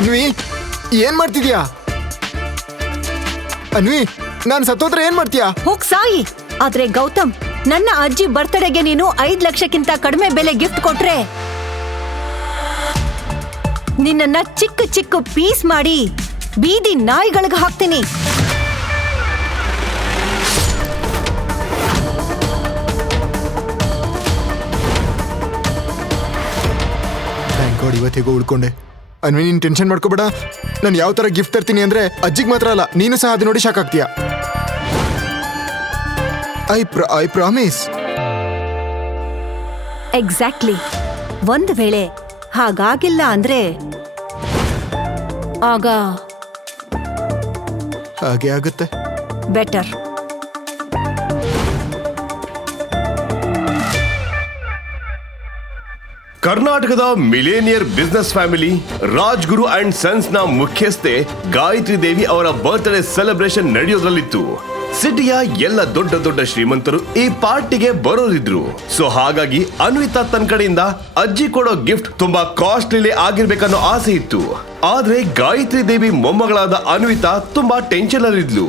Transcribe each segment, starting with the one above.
ಅನ್ವಿ ಏನ್ ಮಾಡ್ತಿದ್ಯಾ? ಅನ್ವಿ ನಾನ್ ಸತ್ತೋದ್ರೆ ಏನ್ ಮಾಡ್ತೀಯಾ? ಹೋಗ್ ಸಾಯಿ. ಆದ್ರೆ ಗೌತಮ್, ನನ್ನ ಅಜ್ಜಿ ಬರ್ತಡೆಗೆ ನೀನು 5 ಲಕ್ಷಕ್ಕಿಂತ ಕಡಿಮೆ ಬೆಲೆ ಗಿಫ್ಟ್ ಕೊಟ್ರೆ ನಿನ್ನನ್ನ ಚಿಕ್ಕ ಚಿಕ್ಕ ಪೀಸ್ ಮಾಡಿ ಬೀದಿ ನಾಯಿಗಳಿಗೆ ಹಾಕ್ತೀನಿ. ಥ್ಯಾಂಕ್ ಗಾಡ್ ಇವತ್ತಿಗೂ ಉಳ್ಕೊಂಡೆ. ಅನ್ವಿ ನೀನ್ ಟೆನ್ಷನ್ ಮಾಡ್ಕೋಬೇಡ. ನಾನು ಯಾವ ತರ ಗಿಫ್ಟ್ ತರ್ತೀನಿ ಅಂದ್ರೆ ಅಜ್ಜಿಗೆ ಮಾತ್ರ ಅಲ್ಲ, ನೀನು ಸಹ ಅದು ನೋಡಿ ಶಾಕ್ ಆಗ್ತೀಯಾ. I promise. ಎಕ್ಸಾಕ್ಟ್ಲಿ. ಒಂದ್ ವೇಳೆ ಹಾಗಾಗಿಲ್ಲ ಅಂದ್ರೆ ಆಗ ಹಾಗೆ ಆಗುತ್ತೆ. ಬೆಟರ್. ಕರ್ನಾಟಕದ millionaire business family Rajguru and sons ನ ಮುಖ್ಯಸ್ಥೆ ಗಾಯತ್ರಿ ದೇವಿ ಅವರ ಬರ್ತ್ಡೇ ಸೆಲೆಬ್ರೇಷನ್ ನಡೆಯೋದ್ರಲ್ಲಿತ್ತು. ಸಿಟಿಯ ಎಲ್ಲ ದೊಡ್ಡ ದೊಡ್ಡ ಶ್ರೀಮಂತರು ಈ ಪಾರ್ಟಿಗೆ ಬರೋರಿದ್ರು. ಸೊ ಹಾಗಾಗಿ ಅನ್ವಿತಾ ತನ್ನ ಕಡೆಯಿಂದ ಅಜ್ಜಿ ಕೊಡೋ ಗಿಫ್ಟ್ ತುಂಬಾ ಕಾಸ್ಟ್ಲಿ ಆಗಿರ್ಬೇಕನ್ನೋ ಆಸೆ ಇತ್ತು. ಆದ್ರೆ ಗಾಯತ್ರಿ ದೇವಿ ಮೊಮ್ಮಗಳಾದ ಅನ್ವಿತಾ ತುಂಬಾ ಟೆನ್ಷನ್ ಅಲ್ಲಿದ್ಲು.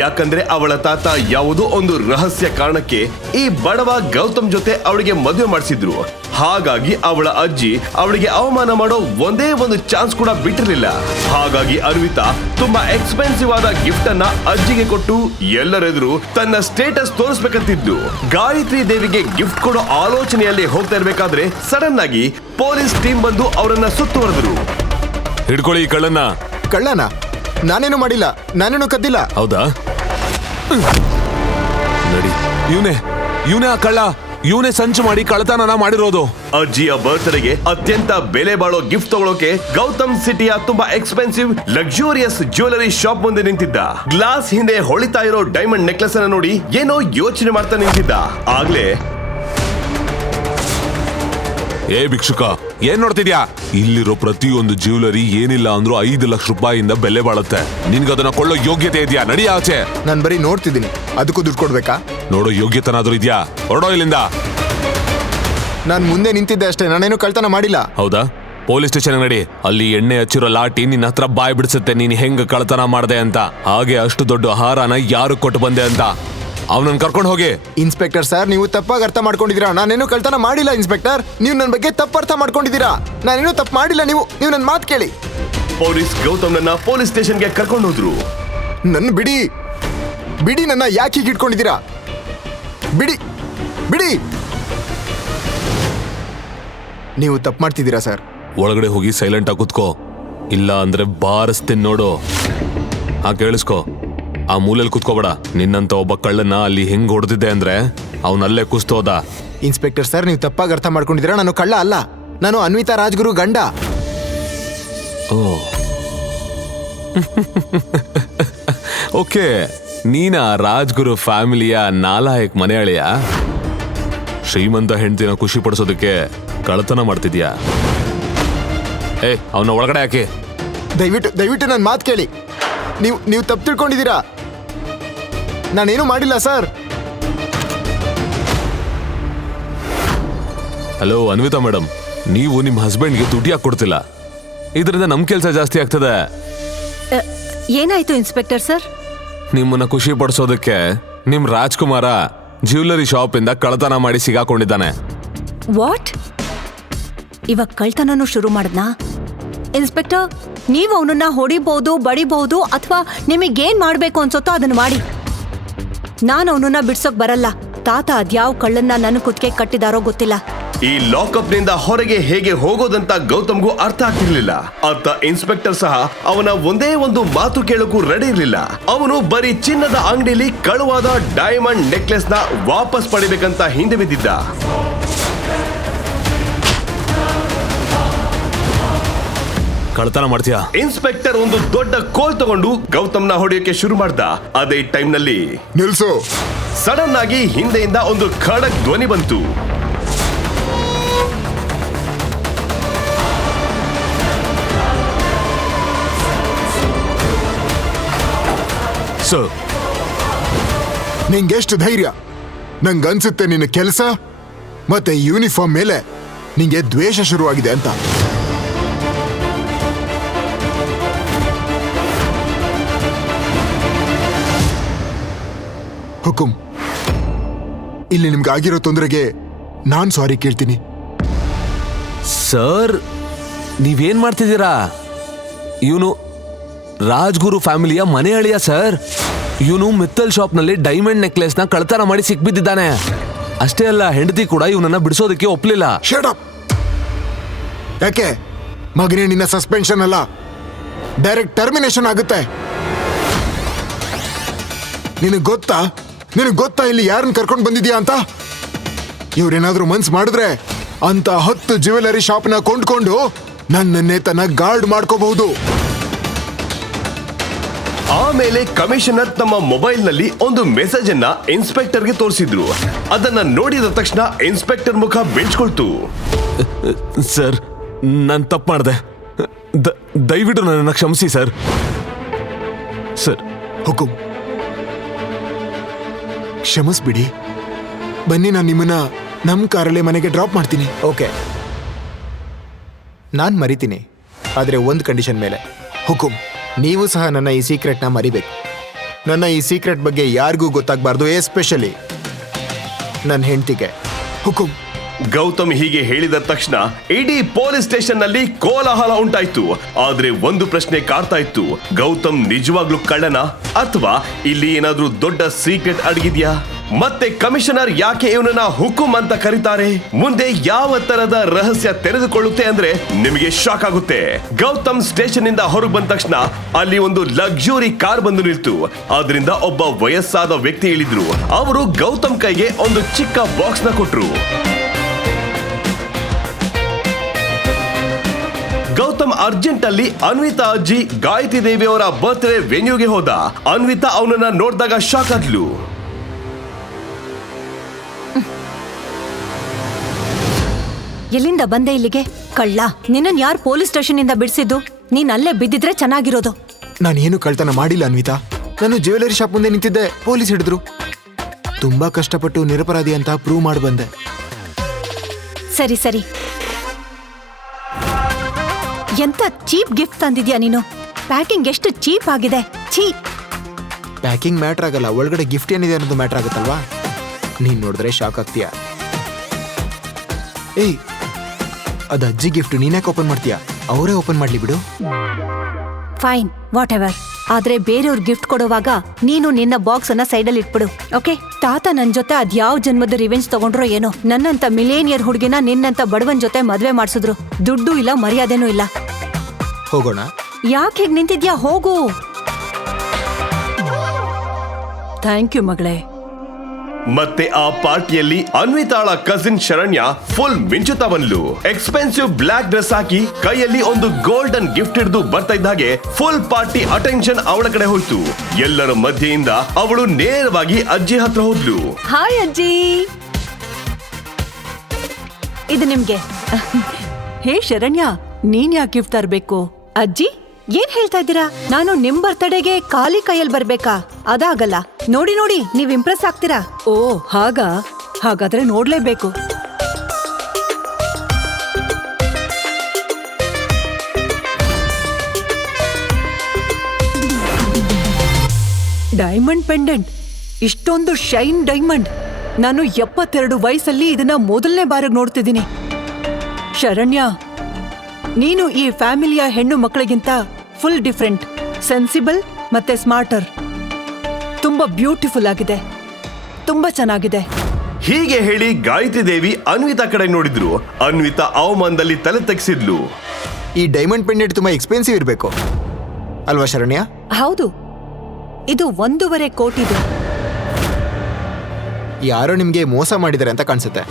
ಯಾಕಂದ್ರೆ ಅವಳ ತಾತ ಯಾವುದೋ ಒಂದು ರಹಸ್ಯ ಕಾರಣಕ್ಕೆ ಈ ಬಡವ ಗೌತಮ್ ಜೊತೆ ಅವಳಿಗೆ ಮದುವೆ ಮಾಡಿಸಿದ್ರು. ಹಾಗಾಗಿ ಅವಳ ಅಜ್ಜಿ ಅವಳಿಗೆ ಅವಮಾನ ಮಾಡೋ ಒಂದೇ ಒಂದು ಚಾನ್ಸ್ ಕೂಡ ಬಿಟ್ಟಿರಲಿಲ್ಲ. ಹಾಗಾಗಿ ಅನ್ವಿತಾ ತುಂಬಾ ಎಕ್ಸ್ಪೆನ್ಸಿವ್ ಆದ ಗಿಫ್ಟ್ ಅನ್ನ ಅಜ್ಜಿಗೆ ಕೊಟ್ಟು ಎಲ್ಲರೆದುರು ತನ್ನ ಸ್ಟೇಟಸ್ ತೋರಿಸ್ಬೇಕಂತಿದ್ದು. ಗಾಯತ್ರಿ ದೇವಿಗೆ ಗಿಫ್ಟ್ ಕೊಡೋ ಆಲೋಚನೆಯಲ್ಲಿ ಹೋಗ್ತಾ ಇರ್ಬೇಕಾದ್ರೆ ಸಡನ್ ಆಗಿ ಪೊಲೀಸ್ ಟೀಮ್ ಬಂದು ಅವರನ್ನ ಸುತ್ತುವರೆದ್ರು. ಹಿಡ್ಕೊಳ್ಳಿ ಈ ಕಳ್ಳನ್ನ. ಕಳ್ಳನ? ನಾನೇನು ಮಾಡಿಲ್ಲ, ನಾನೇನು ಕದ್ದಿಲ್ಲ. ಹೌದಾ? ನಡಿ. ಇವನೇ ಆ ಕಳ್ಳ. ಇವನೇ ಸಂಚು ಮಾಡಿ ಕಳ್ಳತನ ಮಾಡಿರೋದು. ಅಜ್ಜಿಯ ಬರ್ತ್ಡೇಗೆ ಅತ್ಯಂತ ಬೆಲೆ ಬಾಳೋ ಗಿಫ್ಟ್ ತಗೊಳ್ಳೋಕೆ ಗೌತಮ್ ಸಿಟಿಯ ತುಂಬಾ ಎಕ್ಸ್ಪೆನ್ಸಿವ್ ಲಕ್ಸುರಿಯಸ್ ಜ್ಯುವೆಲರಿ ಶಾಪ್ ಮುಂದೆ ನಿಂತಿದ್ದ. ಗ್ಲಾಸ್ ಹಿಂದೆ ಹೊಳಿತಾ ಇರೋ ಡೈಮಂಡ್ ನೆಕ್ಲೆಸ್ ಅನ್ನ ನೋಡಿ ಏನೋ ಯೋಚನೆ ಮಾಡ್ತಾ ನಿಂತಿದ್ದ. ಆಗ್ಲೇ ಏ ಭಿಕ್ಷುಕ, ಏನ್ ನೋಡ್ತಿದ್ಯಾ? ಇಲ್ಲಿರೋ ಪ್ರತಿಯೊಂದು ಜ್ಯುವೆಲರಿ ಏನಿಲ್ಲ ಅಂದ್ರೂ 5 ಲಕ್ಷ ರೂಪಾಯಿಯಿಂದ ಬೆಲೆ ಬಾಳುತ್ತೆ. ನಿನ್ಗದನ್ನ ಕೊಳ್ಳೋ ಯೋಗ್ಯತೆ ಇದೆಯಾ? ನಡಿ ಆಚೆ. ನಾನು ಬರೀ ನೋಡ್ತಿದ್ದೀನಿ, ಅದಕ್ಕೂ ದುಡ್ಡು ಕೊಡ್ಬೇಕಾ? ನೋಡೋ ಯೋಗ್ಯತನಾದ್ರೂ ಇದ್ಯಾ? ಹೊರಡೋ ಇಲ್ಲಿಂದ. ನಾನು ಮುಂದೆ ನಿಂತಿದ್ದೆ ಅಷ್ಟೇ, ನಾನೇನು ಕಳ್ತನ ಮಾಡಿಲ್ಲ. ಹೌದಾ? ಪೊಲೀಸ್ ಸ್ಟೇಷನ್ ನಡಿ. ಅಲ್ಲಿ ಎಣ್ಣೆ ಹಚ್ಚಿರೋ ಲಾಟಿ ನಿನ್ನ ಹತ್ರ ಬಾಯ್ ಬಿಡಿಸುತ್ತೆ ನೀನ್ ಹೆಂಗ್ ಕಳ್ತನ ಮಾಡ್ದೆ ಅಂತ. ಹಾಗೆ ಅಷ್ಟು ದೊಡ್ಡ ಹಾರನ ಯಾರು ಕೊಟ್ಟು ಬಂದೆ ಅಂತ. ಅವನನ್ನ ಕರ್ಕೊಂಡು ಹೋಗಿ. ಇನ್ಸ್ಪೆಕ್ಟರ್ ಸರ್, ನೀವು ತಪ್ಪಾಗಿ ಅರ್ಥ ಮಾಡ್ಕೊಂಡಿದ್ದೀರಾ. ನಾನೇನು ಕಳ್ತನ ಮಾಡಿಲ್ಲ ಇನ್ಸ್ಪೆಕ್ಟರ್. ನೀವು ನನ್ನ ಬಗ್ಗೆ ತಪ್ಪು ಅರ್ಥ ಮಾಡ್ಕೊಂಡಿದ್ದೀರಾ. ನಾನೇನು ತಪ್ಪು ಮಾಡಿಲ್ಲ. ನೀವು ನನ್ನ ಮಾತು ಕೇಳಿ. ಪೊಲೀಸ್ ಗೌತಮ್ನನ್ನ ಪೊಲೀಸ್ ಸ್ಟೇಷನ್ಗೆ ಕರ್ಕೊಂಡು ಹೋದ್ರು. ನನ್ನ ಬಿಡಿ, ನನ್ನ ಯಾಕೆ ಹೀಗೆ ಇಟ್ಕೊಂಡಿದ್ದೀರಾ? ಬಿಡಿ. ನೀವು ತಪ್ಪು ಮಾಡ್ತಿದ್ದೀರಾ ಸರ್. ಒಳಗಡೆ ಹೋಗಿ ಸೈಲೆಂಟ್ ಆಗಿ ಕೂತ್ಕೋ, ಇಲ್ಲ ಅಂದ್ರೆ ಬಾರಿಸ್ತೀನಿ ನೋಡು. ಕೇಳಿಸ್ಕೋ, ಆ ಮೂಲೆಯಲ್ಲಿ ಕುತ್ಕೋಬೇಡ. ನಿನ್ನಂತ ಒಬ್ಬ ಕಳ್ಳನ್ನ ಅಲ್ಲಿ ಹೆಂಗ್ ಹೊಡೆದಿದ್ದೆ ಅಂದ್ರೆ ಅವನಲ್ಲೇ ಕುಸ್ತೋದ. ಇನ್ಸ್ಪೆಕ್ಟರ್ ಸರ್, ನೀವು ತಪ್ಪಾಗಿ ಅರ್ಥ ಮಾಡ್ಕೊಂಡಿದ್ದೀರಾ. ನಾನು ಕಳ್ಳ ಅಲ್ಲ, ನಾನು ಅನ್ವಿತಾ ರಾಜ್ಗುರು ಗಂಡ. ಓ ಓಕೆ, ನೀನ ರಾಜ್ಗುರು ಫ್ಯಾಮಿಲಿಯ ನಾಲಾಯಕ್ ಮನೆ ಅಳಿಯ. ಶ್ರೀಮಂತ ಹೆಂಡತಿನ ಖುಷಿ ಪಡಿಸೋದಕ್ಕೆ ಕಳ್ಳತನ ಮಾಡ್ತಿದ್ಯಾ? ಅವನ ಒಳಗಡೆ ಯಾಕೆ? ದಯವಿಟ್ಟು ನನ್ನ ಮಾತು ಕೇಳಿ. ನೀವು ತಪ್ಪು ತಿಳ್ಕೊಂಡಿದ್ದೀರಾ. ನಾನೇನು ಮಾಡಿಲ್ಲ ಸರ್. ಹಲೋ ಅನ್ವಿತಾ ಮೇಡಮ್, ನೀವು ನಿಮ್ಮ ಹಸ್ಬೆಂಡ್ಗೆ ದುಡ್ಡು ಯಾಕೆ ಕೊಡ್ತಿಲ್ಲ? ಇದರಿಂದ ನಮ್ ಕೆಲಸ ಜಾಸ್ತಿ ಆಗ್ತದೆ. ಏನಾಯ್ತು ಇನ್ಸ್ಪೆಕ್ಟರ್ ಸರ್? ನಿಮ್ಮನ್ನ ಖುಷಿ ಪಡಿಸೋದಕ್ಕೆ ನಿಮ್ ರಾಜ್ಕುಮಾರ ಜ್ಯುವೆಲರಿ ಶಾಪ್ ಇಂದ ಕಳ್ಳತನ ಮಾಡಿ ಸಿಗಾಕೊಂಡಿದ್ದಾನೆ. ವಾಟ್? ಇವಾಗ ಕಳ್ತನೂ ಶುರು ಮಾಡದ್ನಾ? ಇನ್ಸ್ಪೆಕ್ಟರ್, ನೀವು ಅವನನ್ನ ಹೊಡಿಬಹುದು, ಬಡಿಬಹುದು, ಅಥವಾ ನಿಮಗೇನ್ ಮಾಡ್ಬೇಕು ಅನ್ಸುತ್ತೋ ಅದನ್ನ ಮಾಡಿ. ನಾನು ಅವನನ್ನ ಬಿಡ್ಸೋಕ್ ಬರಲ್ಲ. ತಾತ ಅದ್ಯಾವ ಕಳ್ಳನ್ನ ನನ್ನ ಕುತ್ತಿಗೆ ಕಟ್ಟಿದಾರೋ ಗೊತ್ತಿಲ್ಲ. ಈ ಲಾಕಪ್ ನಿಂದ ಹೊರಗೆ ಹೇಗೆ ಹೋಗೋದಂತ ಗೌತಮ್ಗೂ ಅರ್ಥ ಆಗ್ತಿರ್ಲಿಲ್ಲ. ಅತ್ತ ಇನ್ಸ್ಪೆಕ್ಟರ್ ಸಹ ಅವನ ಒಂದೇ ಒಂದು ಮಾತು ಕೇಳೋಕು ರೆಡಿ ಇರ್ಲಿಲ್ಲ. ಅವನು ಬರೀ ಚಿನ್ನದ ಅಂಗಡಿಯಲ್ಲಿ ಕಳುವಾದ ಡೈಮಂಡ್ ನೆಕ್ಲೆಸ್ ನ ವಾಪಸ್ ಪಡಿಬೇಕಂತ ಹಿಂದೆ ಬಿದ್ದಿದ್ದ. ಕಳ್ತನ ಮಾಡ್ತೀಯಾ? ಇನ್ಸ್ಪೆಕ್ಟರ್ ಒಂದು ದೊಡ್ಡ ಕೋಲ್ ತಗೊಂಡು ಗೌತಮ್ನ ಹೊಡೆಯೋಕೆ ಶುರು ಮಾಡ್ದ. ಅದೇ ಟೈಮ್ ನಲ್ಲಿ ನಿಲ್ಸು. ಸಡನ್ ಆಗಿ ಹಿಂದೆಯಿಂದ ಒಂದು ಖಡಕ್ ಧ್ವನಿ ಬಂತು. ಸರ್, ನಿಂಗೆಷ್ಟು ಧೈರ್ಯ? ನಂಗನ್ಸುತ್ತೆ ನಿನ್ನ ಕೆಲಸ ಮತ್ತೆ ಯೂನಿಫಾರ್ಮ್ ಮೇಲೆ ನಿಂಗೆ ದ್ವೇಷ ಶುರುವಾಗಿದೆ ಅಂತ. ಹುಕುಂ, ಇಲ್ಲಿ ನಿಮ್ಗೆ ಆಗಿರೋ ತೊಂದರೆಗೆ ನಾನ್ ಸಾರಿ ಕೇಳ್ತೀನಿ. ಸರ್, ನೀವೇನ್ ಮಾಡ್ತಿದ್ದೀರಾ? ಇವನು ರಾಜ್ಗುರು ಫ್ಯಾಮಿಲಿಯ ಮನೆ ಅಳಿಯ ಸರ್. ಇವನು ಮಿತ್ತಲ್ ಶಾಪ್ನಲ್ಲಿ ಡೈಮಂಡ್ ನೆಕ್ಲೆಸ್ನ ಕಳ್ತನ ಮಾಡಿ ಸಿಕ್ಬಿದ್ದಿದ್ದಾನೆ. ಅಷ್ಟೇ ಅಲ್ಲ, ಹೆಂಡತಿ ಕೂಡ ಇವನನ್ನ ಬಿಡಿಸೋದಕ್ಕೆ ಒಪ್ಲಿಲ್ಲ. Shut up. ಯಾಕೆ ಮಗನೇ, ನಿನ್ನ ಸಸ್ಪೆನ್ಷನ್ ಅಲ್ಲ, ಡೈರೆಕ್ಟ್ ಟರ್ಮಿನೇಷನ್ ಆಗುತ್ತೆ. ನಿನಗೆ ಗೊತ್ತಾ ಇಲ್ಲಿ ಯಾರನ್ನ ಕರ್ಕೊಂಡು ಬಂದಿದ್ಯಾ ಅಂತ? ಇವ್ರೇನಾದ್ರೂ ಮನ್ಸ್ ಮಾಡಿದ್ರೆ ಅಂತ 10 ಜ್ಯುವೆಲರಿ ಶಾಪ್ನ ಕೊಂಡ್ಕೊಂಡು ನನ್ನನ್ನೇ ತನ್ನ ಗಾರ್ಡ್ ಮಾಡ್ಕೋಬಹುದು. ಆಮೇಲೆ ಕಮಿಷನರ್ ತಮ್ಮ ಮೊಬೈಲ್ ನಲ್ಲಿ ಒಂದು ಮೆಸೇಜ್ ಅನ್ನ ಇನ್ಸ್ಪೆಕ್ಟರ್ಗೆ ತೋರಿಸಿದ್ರು. ಅದನ್ನ ನೋಡಿದ ತಕ್ಷಣ ಇನ್ಸ್ಪೆಕ್ಟರ್ ಮುಖ ಬೆಂಚ್ಕೊಳ್ತು. ಸರ್, ನಾನು ತಪ್ಪು ಮಾಡಿದೆ. ದಯವಿಟ್ಟು ನನ್ನನ್ನು ಕ್ಷಮಿಸಿ ಸರ್. ಸರ್, ಹುಕುಂ, ಕ್ಷಮಿಸ್ಬಿಡಿ. ಬನ್ನಿ, ನಾನು ನಿಮ್ಮನ್ನ ನಮ್ಮ ಕಾರಲ್ಲೇ ಮನೆಗೆ ಡ್ರಾಪ್ ಮಾಡ್ತೀನಿ. ಓಕೆ, ನಾನು ಮರಿತೀನಿ, ಆದರೆ ಒಂದು ಕಂಡೀಷನ್ ಮೇಲೆ. ಹುಕುಂ, ನೀವು ಸಹ ನನ್ನ ಈ ಸೀಕ್ರೆಟ್ನ ಮರಿಬೇಕು. ನನ್ನ ಈ ಸೀಕ್ರೆಟ್ ಬಗ್ಗೆ ಯಾರಿಗೂ ಗೊತ್ತಾಗಬಾರ್ದು, ಎಸ್ಪೆಷಲಿ ನನ್ನ ಹೆಂಡತಿಗೆ. ಹುಕುಂ. ಗೌತಮ್ ಹೀಗೆ ಹೇಳಿದ ತಕ್ಷಣ ಇಡೀ ಪೊಲೀಸ್ ಸ್ಟೇಷನ್ ನಲ್ಲಿ ಕೋಲಾಹಲ ಉಂಟಾಯ್ತು. ಆದ್ರೆ ಒಂದು ಪ್ರಶ್ನೆ ಕಾಡ್ತಾ ಇತ್ತು, ಗೌತಮ್ ನಿಜವಾಗ್ಲೂ ಕಳ್ಳನ ಅಥವಾ ಇಲ್ಲಿ ಏನಾದ್ರೂ ದೊಡ್ಡ ಸೀಕ್ರೆಟ್ ಅಡಗಿದ್ಯಾ? ಮತ್ತೆ ಕಮಿಷನರ್ ಯಾಕೆ ಇವನನ್ನ ಹುಕುಂ ಅಂತ ಕರೀತಾರೆ? ಮುಂದೆ ಯಾವ ತರದ ರಹಸ್ಯ ತೆರೆದುಕೊಳ್ಳುತ್ತೆ ಅಂದ್ರೆ ನಿಮಗೆ ಶಾಕ್ ಆಗುತ್ತೆ. ಗೌತಮ್ ಸ್ಟೇಷನ್ ಇಂದ ಹೊರಗೆ ಬಂದ ತಕ್ಷಣ ಅಲ್ಲಿ ಒಂದು ಲಕ್ಸುರಿ ಕಾರ್ ಬಂದು ನಿಲ್ತು. ಅದರಿಂದ ಒಬ್ಬ ವಯಸ್ಸಾದ ವ್ಯಕ್ತಿ ಇಳಿದ್ರು. ಅವರು ಗೌತಮ್ ಕೈಗೆ ಒಂದು ಚಿಕ್ಕ ಬಾಕ್ಸ್ ನ ಕೊಟ್ರು. ಗೌತಮ್ ಅರ್ಜೆಂಟ್ ಅಲ್ಲಿ ಅನ್ವಿತಾ ಅಜ್ಜಿ ಗಾಯತ್ರಿ ದೇವಿ ಅವರ ಬರ್ತ್ಡೇ ವೆನ್ಯೂಗೆ ಹೋದ. ಅನ್ವಿತಾ ಅವನನ್ನ ನೋಡಿದಾಗ ಶಾಕ್ ಆದ್ಲು. ಎಲ್ಲಿಂದ ಬಂದೆ ಇಲ್ಲಿಗೆ? ಕಳ್ಳ, ನಿನ್ನನ್ ಯಾರು ಪೊಲೀಸ್ ಸ್ಟೇಷನ್ ಇಂದ ಬಿಡಿಸಿದ್ದು? ನೀನ್ ಅಲ್ಲೇ ಬಿದ್ದಿದ್ರೆ ಚೆನ್ನಾಗಿರೋದು. ನಾನೇನು ಕಳ್ತನ ಮಾಡಿಲ್ಲ ಅನ್ವಿತಾ. ನಾನು ಜ್ಯುವೆಲರಿ ಶಾಪ್ ಮುಂದೆ ನಿಂತಿದ್ದೆ, ಪೊಲೀಸ್ ಹಿಡಿದ್ರು. ತುಂಬಾ ಕಷ್ಟಪಟ್ಟು ನಿರಪರಾಧಿ ಅಂತ ಪ್ರೂವ್ ಮಾಡಿ ಬಂದೆ. ಸರಿ ಸರಿ, ಎಂತ ಚೀಪ್ ಗಿಫ್ಟ್ ತಂದಿದ್ಯಾ ನೀನು? ಪ್ಯಾಕಿಂಗ್ ಎಷ್ಟು ಚೀಪ್ ಆಗಿದೆ. ಛೀ. ಪ್ಯಾಕಿಂಗ್ ಮ್ಯಾಟ್ರ್ ಆಗಲ್ಲ, ಒಳಗಡೆ ಗಿಫ್ಟ್ ಏನಿದೆ ಅನ್ನೋದು ಮ್ಯಾಟ್ರ್ ಆಗುತ್ತಲ್ವಾ? ನೀನ್ ನೋಡಿದ್ರೆ ಶಾಕ್ ಆಗ್ತೀಯ. ಏಯ್, ಅದು ಅಜ್ಜಿ ಗಿಫ್ಟ್, ನೀನ್ಯಾಕೆ ಓಪನ್ ಮಾಡ್ತೀಯಾ? ಅವರೇ ಓಪನ್ ಮಾಡ್ಲಿ ಬಿಡು. Fine, what ever. ಆದ್ರೆ ಬೇರೆಯವ್ರ ಗಿಫ್ಟ್ ಕೊಡುವಾಗ ನೀನು ನಿನ್ನ ಬಾಕ್ಸ್ ಅನ್ನ ಸೈಡಲ್ಲಿ ಇಟ್ಬಿಡು, ಓಕೆ? ತಾತ ನನ್ ಜೊತೆ ಅದ್ಯಾವ ಜನ್ಮದ ರಿವೆಂಜ್ ತಗೊಂಡ್ರೋ ಏನೋ, ನನ್ನಂತ ಮಿಲೇನಿಯರ್ ಹುಡುಗಿನ ನಿನ್ನಂತ ಬಡವನ್ ಜೊತೆ ಮದ್ವೆ ಮಾಡ್ಸಿದ್ರು. ದುಡ್ಡು ಇಲ್ಲ, ಮರ್ಯಾದೆನೂ ಇಲ್ಲ. ಹೋಗೋಣ. ಯಾಕೆ ಹೀಗ್ ನಿಂತಿದ್ಯಾ? ಹೋಗು. ಥ್ಯಾಂಕ್ ಯು ಮಗಳೇ. ಮತ್ತೆ ಆ ಪಾರ್ಟಿಯಲ್ಲಿ ಅನ್ವಿತಾಳ ಕಸಿನ್ ಶರಣ್ಯ ಫುಲ್ ಮಿಂಚುತ್ತಾ ಬಂದ್ಲು. ಎಕ್ಸ್ಪೆನ್ಸಿವ್ ಬ್ಲಾಕ್ ಡ್ರೆಸ್ ಹಾಕಿ ಕೈಯಲ್ಲಿ ಒಂದು ಗೋಲ್ಡನ್ ಗಿಫ್ಟ್ ಹಿಡಿದು ಬರ್ತಾ ಇದ್ದ ಹಾಗೆ ಫುಲ್ ಪಾರ್ಟಿ ಅಟೆನ್ಷನ್ ಅವಳ ಕಡೆ ಹೋಯ್ತು. ಎಲ್ಲರ ಮಧ್ಯೆಯಿಂದ ಅವಳು ನೇರವಾಗಿ ಅಜ್ಜಿ ಹತ್ರ ಹೋದ್ಲು. ಹಾಯ್ ಅಜ್ಜಿ, ಇದು ನಿಮ್ಗೆ. ಹೇ ಶರಣ್ಯ, ನೀನ್ ಯಾಕೆ ಗಿಫ್ಟ್ ತರ್ಬೇಕು? ಅಜ್ಜಿ ಏನ್ ಹೇಳ್ತಾ ಇದ್ದೀರಾ? ನಾನು ನಿಮ್ ಬರ್ತಡೆಗೆ ಖಾಲಿ ಕೈಯಲ್ಲಿ ಬರ್ಬೇಕಾ? ಅದಾಗಲ್ಲ. ನೋಡಿ ನೋಡಿ, ನೀವ್ ಇಂಪ್ರೆಸ್ ಆಗ್ತೀರಾ. ಓ ಹಾಗಾ? ಹಾಗಾದ್ರೆ ನೋಡ್ಲೇಬೇಕು. ಡೈಮಂಡ್ ಪೆಂಡೆಂಟ್, ಇಷ್ಟೊಂದು ಶೈನ್ ಡೈಮಂಡ್. ನಾನು 72 ವಯಸ್ಸಲ್ಲಿ ಇದನ್ನ ಮೊದಲನೇ ಬಾರಿಗೆ ನೋಡ್ತಿದ್ದೀನಿ. ಶರಣ್ಯ, ನೀನು ಈ ಫ್ಯಾಮಿಲಿಯ ಹೆಣ್ಣು ಮಕ್ಕಳಿಗಿಂತ ಫುಲ್ ಡಿಫ್ರೆಂಟ್, ಸೆನ್ಸಿಬಲ್ ಮತ್ತೆ ಸ್ಮಾರ್ಟರ್. ತುಂಬಾ ಬ್ಯೂಟಿಫುಲ್ ಆಗಿದೆ, ತುಂಬಾ ಚೆನ್ನಾಗಿದೆ. ಹೀಗೆ ಹೇಳಿ ಗಾಯತ್ರಿ ದೇವಿ ಅನ್ವಿತಾ ಕಡೆ ನೋಡಿದ್ರು. ಅನ್ವಿತಾ ಅವಮಾನದಲ್ಲಿ ತಲೆ ತೆಗೆಸಿದ್ಲು. ಈ ಡೈಮಂಡ್ ಪೆಂಡೆಂಟ್ ತುಂಬಾ ಎಕ್ಸ್ಪೆನ್ಸಿವ್ ಇರಬೇಕು ಅಲ್ವಾ ಶರಣ್ಯ? ಹೌದು, ಇದು 1.5 ಕೋಟಿದು. ಯಾರೋ ನಿಮ್ಗೆ ಮೋಸ ಮಾಡಿದ್ದಾರೆ ಅಂತ ಕಾಣಿಸುತ್ತೆ.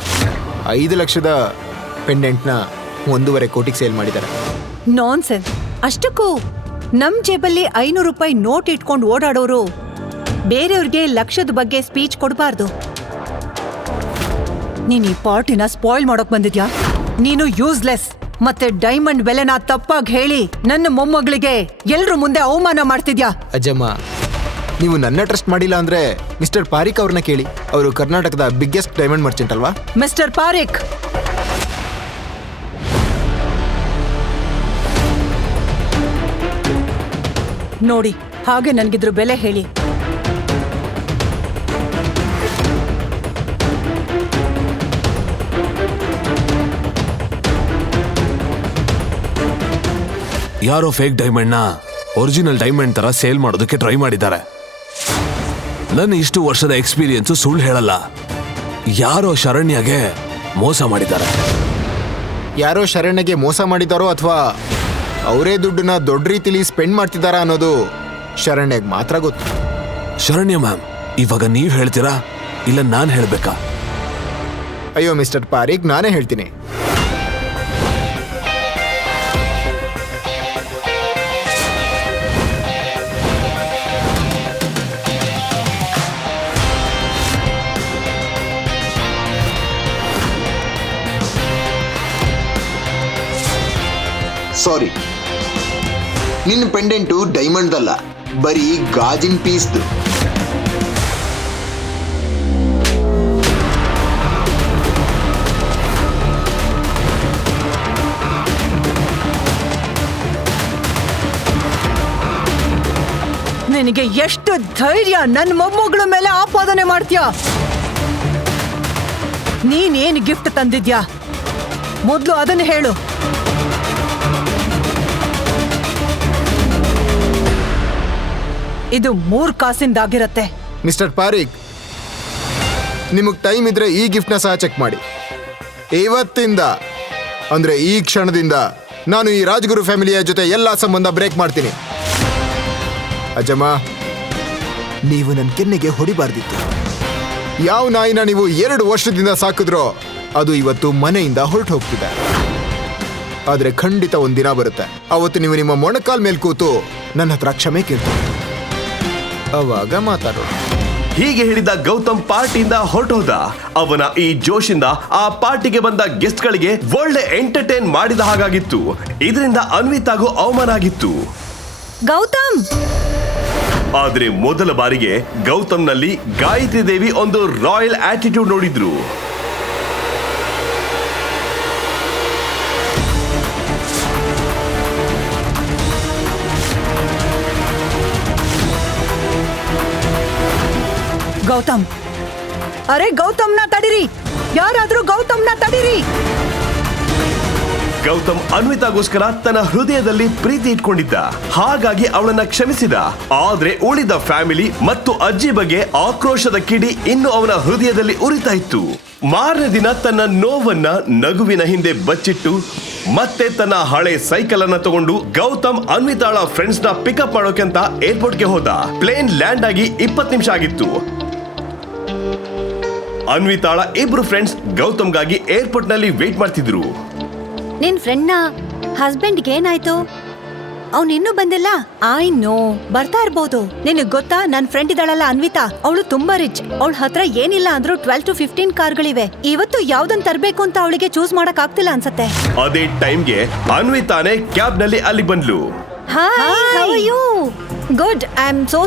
5 ಲಕ್ಷದ ಪೆಂಡೆಂಟ್ನ 1.5 ಕೋಟಿಗೆ ಸೇಲ್ ಮಾಡಿದ್ದಾರೆ. ನಾನ್ಸೆನ್ಸ್. ಅಷ್ಟಕ್ಕೂ ನಮ್ ಜೇಬಲ್ಲಿ 500 ರೂಪಾಯಿ ನೋಟ್ ಇಟ್ಕೊಂಡು ಓಡಾಡೋರು ಬೇರೆಯವ್ರಿಗೆ ಲಕ್ಷದ ಬಗ್ಗೆ ಸ್ಪೀಚ್ ಕೊಡಬಾರ್ದು. ನೀನ್ ಈ ಪಾರ್ಟಿನ ಸ್ಪಾಯ್ಲ್ ಮಾಡೋಕ್ ಬಂದಿದ್ಯಾ? ನೀನು ಯೂಸ್ಲೆಸ್. ಮತ್ತೆ ಡೈಮಂಡ್ ಬೆಲೆನ ತಪ್ಪಾಗಿ ಹೇಳಿ ನನ್ನ ಮೊಮ್ಮಗಳಿಗೆ ಎಲ್ರ ಮುಂದೆ ಅವಮಾನ ಮಾಡ್ತಿದ್ಯಾ. ಅಜ್ಜಮ್ಮ, ನೀವು ನನ್ನ ಟ್ರಸ್ಟ್ ಮಾಡಿಲ್ಲ ಅಂದ್ರೆ ಮಿಸ್ಟರ್ ಪಾರಿಕ್ ಅವ್ರನ್ನ ಕೇಳಿ. ಅವರು ಕರ್ನಾಟಕದ ಬಿಗ್ಗೆಸ್ಟ್ ಡೈಮಂಡ್ ಮರ್ಚೆಂಟ್ ಅಲ್ವಾ? ಮಿಸ್ಟರ್ ಪಾರಿಕ್, ನೋಡಿ, ಹಾಗೆ ನನ್ಗಿದ್ರ ಬೆಲೆ ಹೇಳಿ. ಯಾರೋ ಫೇಕ್ ಡೈಮಂಡ್ನ ಒರಿಜಿನಲ್ ಡೈಮಂಡ್ ತರ ಸೇಲ್ ಮಾಡೋದಕ್ಕೆ ಟ್ರೈ ಮಾಡಿದ್ದಾರೆ. ನನ್ನ ಇಷ್ಟು ವರ್ಷದ ಎಕ್ಸ್ಪೀರಿಯನ್ಸು ಸುಳ್ಳು ಹೇಳಲ್ಲ. ಯಾರೋ ಶರಣ್ಯಗೆ ಮೋಸ ಮಾಡಿದ್ದಾರೆ. ಯಾರೋ ಶರಣ್ಯಗೆ ಮೋಸ ಮಾಡಿದಾರೋ ಅಥವಾ ಅವರೇ ದುಡ್ಡನ್ನ ದೊಡ್ಡ ರೀತಿಲಿ ಸ್ಪೆಂಡ್ ಮಾಡ್ತಿದ್ದಾರಾ ಅನ್ನೋದು ಶರಣ್ಯಗೆ ಮಾತ್ರ ಗೊತ್ತು. ಶರಣ್ಯ ಮ್ಯಾಮ್, ಇವಾಗ ನೀವ್ ಹೇಳ್ತೀರಾ ಇಲ್ಲ ನಾನ್ ಹೇಳ್ಬೇಕಾ? ಅಯ್ಯೋ ಮಿಸ್ಟರ್ ಪಾರಿಕ್, ನಾನೇ ಹೇಳ್ತೀನಿ. ಸಾರಿ, ನಿನ್ನ ಪೆಂಡೆಂಟು ಡೈಮಂಡ್ದಲ್ಲ, ಬರೀ ಗಾಜಿನ ಪೀಸ್ದು. ನಿನಗೆ ಎಷ್ಟು ಧೈರ್ಯ ನನ್ನ ಮೊಮ್ಮಗಳ ಮೇಲೆ ಆಪಾದನೆ ಮಾಡ್ತೀಯಾ? ನೀನೇನು ಗಿಫ್ಟ್ ತಂದಿದ್ಯಾ ಮೊದಲು ಅದನ್ನು ಹೇಳು. ಇದು 3 ಕಾಸಿಂದಾಗಿರತ್ತೆ. ಮಿಸ್ಟರ್ ಪಾರಿಕ್, ನಿಮಗೆ ಟೈಮ್ ಇದ್ರೆ ಈ ಗಿಫ್ಟ್ನ ಸಹ ಚೆಕ್ ಮಾಡಿ. ಇವತ್ತಿಂದ ಅಂದ್ರೆ ಈ ಕ್ಷಣದಿಂದ ನಾನು ಈ ರಾಜ್ಗುರು ಫ್ಯಾಮಿಲಿಯ ಜೊತೆ ಎಲ್ಲ ಸಂಬಂಧ ಬ್ರೇಕ್ ಮಾಡ್ತೀನಿ. ಅಜ್ಜಮ್ಮ, ನೀವು ನನ್ನ ಕೆನ್ನೆಗೆ ಹೊಡಿಬಾರ್ದಿತ್ತು. ಯಾವ ನಾಯಿನ ನೀವು 2 ವರ್ಷದಿಂದ ಸಾಕಿದ್ರೋ ಅದು ಇವತ್ತು ಮನೆಯಿಂದ ಹೊರಟು ಹೋಗ್ತಿದೆ. ಆದ್ರೆ ಖಂಡಿತ ಒಂದಿನ ಬರುತ್ತೆ, ಅವತ್ತು ನೀವು ನಿಮ್ಮ ಮೊಣಕಾಲ್ ಮೇಲೆ ಕೂತು ನನ್ನ ಹತ್ರ ಕ್ಷಮೆ ಕೇಳ್ತೀರಿ. ಅವಾಗ ಮಾತಾಡೋಣ. ಹೀಗೆ ಹೇಳಿದ ಗೌತಮ್ ಪಾರ್ಟಿಯಿಂದ ಹೊರಟೋದ. ಅವನ ಈ ಜೋಶಿಂದ ಆ ಪಾರ್ಟಿಗೆ ಬಂದ ಗೆಸ್ಟ್ ಗಳಿಗೆ ಒಳ್ಳೆ ಎಂಟರ್ಟೈನ್ ಮಾಡಿದ ಹಾಗಾಗಿತ್ತು. ಇದರಿಂದ ಅನ್ವಿತಾಗೂ ಅವಮಾನ ಆಗಿತ್ತು. ಗೌತಮ್, ಆದ್ರೆ ಮೊದಲ ಬಾರಿಗೆ ಗೌತಮ್ನಲ್ಲಿ ಗಾಯತ್ರಿ ದೇವಿ ಒಂದು ರಾಯಲ್ ಆಟಿಟ್ಯೂಡ್ ನೋಡಿದ್ರು. ಗೌತಮ್, ಅರೆ ಗೌತಮ್ನ ತಡಿರಿ, ಯಾರಾದ್ರೂ ಗೌತಮ್ನ ತಡಿರಿ. ಗೌತಮ್ ಅನ್ವಿತಾಗೋಸ್ಕರ ತನ್ನ ಹೃದಯದಲ್ಲಿ ಪ್ರೀತಿ ಇಟ್ಕೊಂಡಿದ್ದ, ಹಾಗಾಗಿ ಅವಳನ್ನ ಕ್ಷಮಿಸಿದ. ಆದ್ರೆ ಉಳಿದ ಫ್ಯಾಮಿಲಿ ಮತ್ತು ಅಜ್ಜಿ ಬಗ್ಗೆ ಆಕ್ರೋಶದ ಕಿಡಿ ಇನ್ನು ಅವನ ಹೃದಯದಲ್ಲಿ ಉರಿತಾ ಇತ್ತು. ಮಾರನೇ ದಿನ ತನ್ನ ನೋವನ್ನ ನಗುವಿನ ಹಿಂದೆ ಬಚ್ಚಿಟ್ಟು ಮತ್ತೆ ತನ್ನ ಹಳೆ ಸೈಕಲ್ ಅನ್ನ ತಗೊಂಡು ಗೌತಮ್ ಅನ್ವಿತಾಳ ಫ್ರೆಂಡ್ಸ್ ನ ಪಿಕಪ್ ಮಾಡೋಕೆ ಅಂತ ಏರ್ಪೋರ್ಟ್ಗೆ ಹೋದ. ಪ್ಲೇನ್ ಲ್ಯಾಂಡ್ ಆಗಿ 20 ನಿಮಿಷ ಆಗಿತ್ತು. ಅನ್ವಿತಾಳ 2 ಫ್ರೆಂಡ್ಸ್ ಗೌತಮ್ಗಾಗಿ ಏರ್ಪೋರ್ಟ್ ನಲ್ಲಿ ವೇಟ್ ಮಾಡ್ತಿದ್ರು. ನಿನ್ ಫ್ರೆಂಡ್ನ ಹಸ್ಬೆಂಡ್ಗೆ ಏನಾಯ್ತು? ಅವ್ನು ಇನ್ನೂ ಬಂದಿಲ್ಲ? ಐ ನೋ, ಬರ್ತಾ ಇರ್ಬೋದು. ನಿನಗ್ ಗೊತ್ತಾ, ನನ್ ಫ್ರೆಂಡ್ ಇದ್ದಾಳಲ್ಲ ಅನ್ವಿತಾ, ಅವಳು ತುಂಬಾ ರಿಚ್. ಅವಳ ಹತ್ರ ಏನಿಲ್ಲ ಅಂದ್ರೂ 12 to 15 ಕಾರ್ಗಳಿವೆ. ಇವತ್ತು ಯಾವ್ದನ್ ತರ್ಬೇಕು ಅಂತ ಅವಳಿಗೆ ಚೂಸ್ ಮಾಡಕ್ ಆಗ್ತಿಲ್ಲ ಅನ್ಸತ್ತೆ. ಅದೇ ಟೈಮ್ಗೆ ಅನ್ವಿತಾನೆ ಕ್ಯಾಬ್ ನಲ್ಲಿ ಅಲ್ಲಿ ಬಂದ್ಲು. Hi, how are you? Good. I am so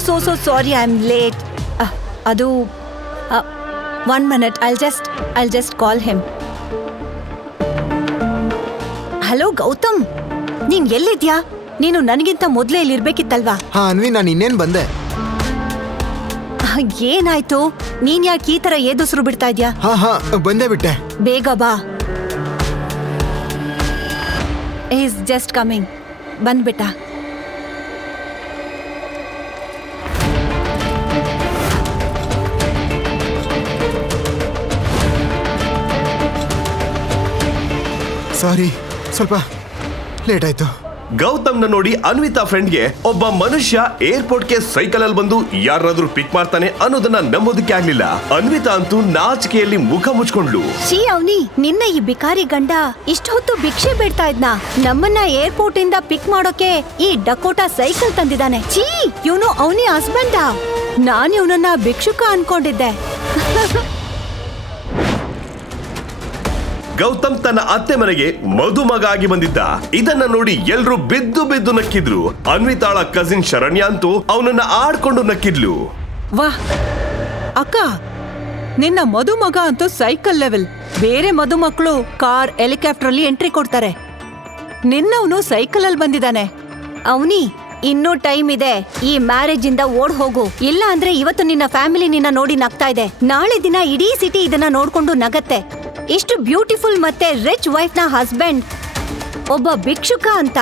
sorry, I am late. ಅದು 1 minute, I'll just call him. Hello Gautam, ನೀನ್ ಎಲ್ಲಿದ್ಯಾ? ನೀನು ನನಗಿಂತ ಮೊದ್ಲೇ ಇಲ್ಲಿ ಇರ್ಬೇಕಿತ್ತಲ್ವಾ? ಹಾ ಅನ್ವಿ, ನಾನು ಇನ್ನೇನ್ ಬಂದೆ. ಏನಾಯ್ತು? ನೀನ್ ಯಾಕೆ ಈ ತರ ಏದುಸ್ರು ಬಿಡ್ತಾ ಇದ್ಯಾ? ಹಾ ಬಂದೇ ಬಿಟ್ಟೆ. ಬೇಗ ಬಾ. Is just coming. ಬಂದ್ಬಿಟ್ಟ. ಸಾರಿ, ಸ್ವಲ್ಪ ಲೇಟ್ ಆಯ್ತು. ಗೌತಮ್ನ ನೋಡಿ ಅನ್ವಿತಾ ಫ್ರೆಂಡ್ಗೆ ಒಬ್ಬ ಮನುಷ್ಯ ಏರ್ಪೋರ್ಟ್ಗೆ ಸೈಕಲ್ ಅಲ್ಲಿ ಬಂದು ಯಾರಾದ್ರೂ ಪಿಕ್ ಮಾಡ್ತಾನೆ ಅನ್ನೋದನ್ನ ನಂಬೋದಕ್ಕೆ ಆಗ್ಲಿಲ್ಲ. ಅನ್ವಿತಾ ಅಂತೂ ನಾಚಿಕೆಯಲ್ಲಿ ಮುಖ ಮುಚ್ಕೊಂಡ್ಲು. ಶ್ರೀ ಅವನಿ, ನಿನ್ನ ಈ ಬಿಕಾರಿ ಗಂಡ ಇಷ್ಟು ಹೊತ್ತು ಭಿಕ್ಷೆ ಬೇಡ್ತಾ ಇದ್ನ. ನಮ್ಮನ್ನ ಏರ್ಪೋರ್ಟ್ ಇಂದ ಪಿಕ್ ಮಾಡೋಕೆ ಈ ಡಕೋಟಾ ಸೈಕಲ್ ತಂದಿದ್ದಾನೆ. ಛೀ, ಇವನು ಅವನಿ ಹಸ್ಬೆಂಡಾ? ನಾನ್ ಇವನನ್ನ ಭಿಕ್ಷುಕ ಅನ್ಕೊಂಡಿದ್ದೆ. ಗೌತಮ್ ತನ್ನ ಅತ್ತೆ ಮನೆಗೆ ಮದುಮಗ ಆಗಿ ಬಂದಿದ್ದ. ಇದನ್ನ ನೋಡಿ ಎಲ್ರು ಬಿದ್ದು ನಕ್ಕಿದ್ರು. ಅನ್ವಿತಾಳ ಕಸಿನ್ ಶರಣ್ಯ ಅಂತೂ ಅವನನ್ನ ಆಡ್ಕೊಂಡು ನಕ್ಕಿದ್ಲು. ವಾಹ್ ಅಕ್ಕ, ನಿನ್ನ ಮದುಮಗ ಅಂತೂ ಸೈಕಲ್ ಲೆವೆಲ್. ಬೇರೆ ಮದುಮಕ್ಕಳು ಕಾರ್, ಹೆಲಿಕಾಪ್ಟರ್ ಅಲ್ಲಿ ಎಂಟ್ರಿ ಕೊಡ್ತಾರೆ. ನಿನ್ನವನು ಸೈಕಲ್ ಅಲ್ಲಿ ಬಂದಿದ್ದಾನೆ. ಅವನಿ, ಇನ್ನೂ ಟೈಮ್ ಇದೆ. ಈ ಮ್ಯಾರೇಜ್ ಇಂದ ಓಡ್ ಹೋಗು. ಇಲ್ಲ ಅಂದ್ರೆ ಇವತ್ತು ನಿನ್ನ ಫ್ಯಾಮಿಲಿ ನಿನ್ನ ನೋಡಿ ನಗ್ತಾ ಇದೆ. ನಾಳೆ ದಿನ ಇಡೀ ಸಿಟಿ ಇದನ್ನ ನೋಡ್ಕೊಂಡು ನಗತ್ತೆ. ಇಷ್ಟು ಬ್ಯೂಟಿಫುಲ್ ಮತ್ತೆ ರಿಚ್ ವೈಫ್ ನ ಹಸ್ಬೆಂಡ್ ಒಬ್ಬ ಭಿಕ್ಷುಕ ಅಂತ.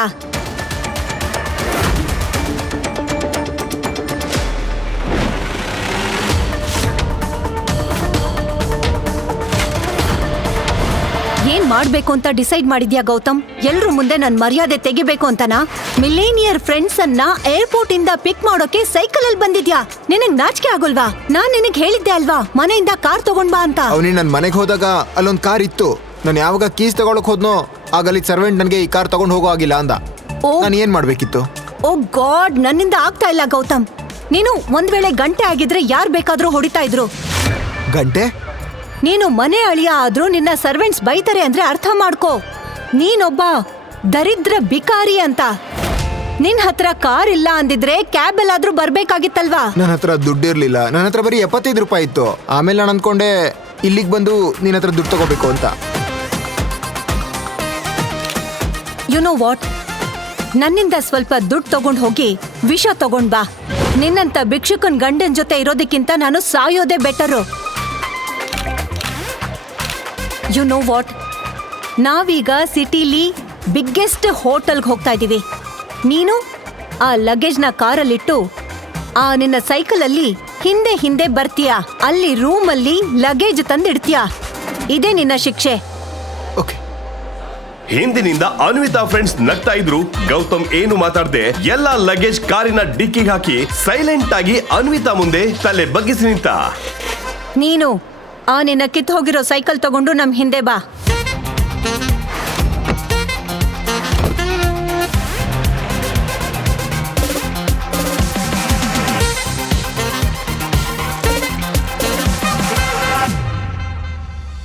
ಏನ್ ಮಾಡ್ಬೇಕು ಅಂತ ಡಿಸೈಡ್ ಮಾಡಿದ್ಯಾ ಗೌತಮ್? ಎಲ್ರು ಮುಂದೆ ನನ್ ಮರ್ಯಾದೆ ತೆಗಿಬೇಕು ಅಂತನಾ? ಮಿಲೇನಿಯರ್ ಫ್ರೆಂಡ್ಸ್ ಅನ್ನ ಏರ್ಪೋರ್ಟ್ ಇಂದ ಪಿಕ್ ಮಾಡೋಕೆ ಸೈಕಲ್ ಅಲ್ಲಿ ಬಂದಿದ್ಯಾ? ನಿನಗ್ ನಾಚಿಕೆ ಆಗೋಲ್ವಾ? ನಾನ್ ನಿನಗ್ ಹೇಳಿದ್ದೆ ಅಲ್ವಾ ಮನೆಯಿಂದ ಕಾರ್ ತಗೊಂಡ್ ಬಾ ಅಂತ. ಅವನಿ ನನ್ ಮನೆಗೆ ಹೋದಾಗ ಅಲ್ಲೊಂದ್ ಕಾರ್ ಇತ್ತು. ನಾನು ಯಾವಾಗ ಕೀಸ್ ತಗೊಳಕ್ ಹೋದ್ನೋ ಆಗ ಅಲ್ಲಿ ಸರ್ವೆಂಟ್ ನನ್ಗೆ ಈ ಕಾರ್ ತಗೊಂಡ್ ಹೋಗೋ ಆಗಿಲ್ಲ ಅಂದ. ನಾನು ಏನ್ ಮಾಡ್ಬೇಕಿತ್ತು? ಓ ಗಾಡ್, ನನ್ನಿಂದ ಆಗ್ತಾ ಇಲ್ಲ ಗೌತಮ್. ನೀನು ಒಂದ್ ವೇಳೆ ಗಂಟೆ ಆಗಿದ್ರೆ ಯಾರ್ ಬೇಕಾದ್ರೂ ಹೊಡಿತಾ ಇದ್ರು. ಗಂಟೆ? ನೀನು ಮನೆ ಅಳಿಯ ಆದ್ರೂ ನಿನ್ನ ಸರ್ವೆಂಟ್ಸ್ ಬೈತಾರೆ ಅಂದ್ರೆ ಅರ್ಥ ಮಾಡ್ಕೋ. ನೀನೊಬ್ಬ ದರಿದ್ರ ಬಿಕಾರಿ ಅಂತ. ನಿನ್ ಹತ್ರ ಕಾರ್ ಇಲ್ಲ ಅಂದಿದ್ರೆ ಕ್ಯಾಬ್ ಎಲ್ಲಾದ್ರೂ ಬರ್ಬೇಕಾಗಿತ್ತಲ್ವಾ? ನನ್ನ ಹತ್ರ ದುಡ್ಡು ಇರ್ಲಿಲ್ಲ. ನನ್ನ ಹತ್ರ ಬರೀ 75 ರೂಪಾಯಿ ಇತ್ತು. ಆಮೇಲೆ ನಾನು ಅನ್ಕೊಂಡೆ ಇಲ್ಲಿಗೆ ಬಂದು ನಿನ್ನ ಹತ್ರ ದುಡ್ಡು ತಗೋಬೇಕು ಅಂತ. ಯು ನೋ ವಾಟ್, ನನ್ನಿಂದ ಸ್ವಲ್ಪ ದುಡ್ಡು ತಗೊಂಡ್ ಹೋಗಿ ವಿಷ ತಗೊಂಡ್ ಬಾ. ನಿನ್ನಂತ ಭಿಕ್ಷುಕನ್ ಗಂಡನ್ ಜೊತೆ ಇರೋದಕ್ಕಿಂತ ನಾನು ಸಾಯೋದೇ ಬೆಟರು. ಯು ನೋ ವಾಟ್, ನಾವೀಗ ಸಿಟಿಲಿ ಬಿಗ್ಗೆಸ್ಟ್ ಹೋಟೆಲ್ಗೆ ಹೋಗ್ತಾ ಇದ್ದೀವಿ. ನೀನು ಆ ಲಗೇಜ್ನ ಕಾರಲ್ಲಿಟ್ಟು ಆ ನಿನ್ನ ಸೈಕಲಲ್ಲಿ ಹಿಂದೆ ಹಿಂದೆ ಬರ್ತೀಯಾ. ಅಲ್ಲಿ ರೂಮಲ್ಲಿ ಲಗೇಜ್ ತಂದಿಡ್ತೀಯಾ. ಇದೇ ನಿನ್ನ ಶಿಕ್ಷೆ. ಓಕೆ. ಹಿಂದಿನಿಂದ ಅನ್ವಿತಾ ಫ್ರೆಂಡ್ಸ್ ನಗ್ತಾ ಇದ್ರು. ಗೌತಮ್ ಏನು ಮಾತಾಡದೆ ಎಲ್ಲಾ ಲಗೇಜ್ ಕಾರಿನ ಡಿಕ್ಕಿಗೆ ಹಾಕಿ ಸೈಲೆಂಟ್ ಆಗಿ ಅನ್ವಿತಾ ಮುಂದೆ ತಲೆ ಬಗ್ಗಿಸಿ ನಿಂತ. ನೀನು ಆ ನಿನ್ನ ಕಿತ್ತು ಹೋಗಿರೋ ಸೈಕಲ್ ತಗೊಂಡು ನಮ್ ಹಿಂದೆ ಬಾ.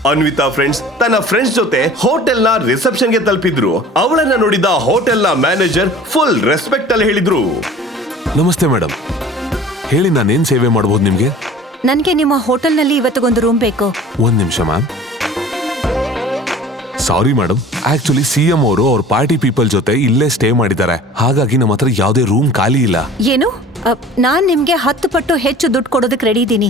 ಅನ್ವಿತಾ ಫ್ರೆಂಡ್ಸ್ ತನ್ನ ಫ್ರೆಂಡ್ಸ್ ಜೊತೆ ಹೋಟೆಲ್ ನ ರಿಸೆಪ್ಷನ್ ಗೆ ತಲುಪಿದ್ರು. ಅವಳನ್ನ ನೋಡಿದ ಹೋಟೆಲ್ ನ ಮ್ಯಾನೇಜರ್ ಫುಲ್ ರೆಸ್ಪೆಕ್ಟ್ ಅಲ್ಲಿ ಹೇಳಿದ್ರು, ನಮಸ್ತೆ ಮೇಡಮ್, ಹೇಳಿ ನಾನೇನ್ ಸೇವೆ ಮಾಡಬಹುದು ನಿಮ್ಗೆ? ನನ್ಗೆ ನಿಮ್ಮ ಹೋಟೆಲ್ನಲ್ಲಿ ಇವತ್ತಿಗೊಂದು ರೂಮ್ ಬೇಕು. ಒಂದ್ ನಿಮಿಷ ma'am. Sorry madam, actually CM ಅವರು ಅವ್ರ ಪಾರ್ಟಿ ಪೀಪಲ್ ಜೊತೆ ಇಲ್ಲೇ ಸ್ಟೇ ಮಾಡಿದ್ದಾರೆ. ಹಾಗಾಗಿ ನಮ್ಮ ಹತ್ರ ಯಾವುದೇ ರೂಮ್ ಖಾಲಿ ಇಲ್ಲ. ಏನು? ನಾನ್ ನಿಮ್ಗೆ 10 ಪಟ್ಟು ಹೆಚ್ಚು ದುಡ್ಡು ಕೊಡೋದಕ್ಕೆ ರೆಡಿ ಇದ್ದೀನಿ.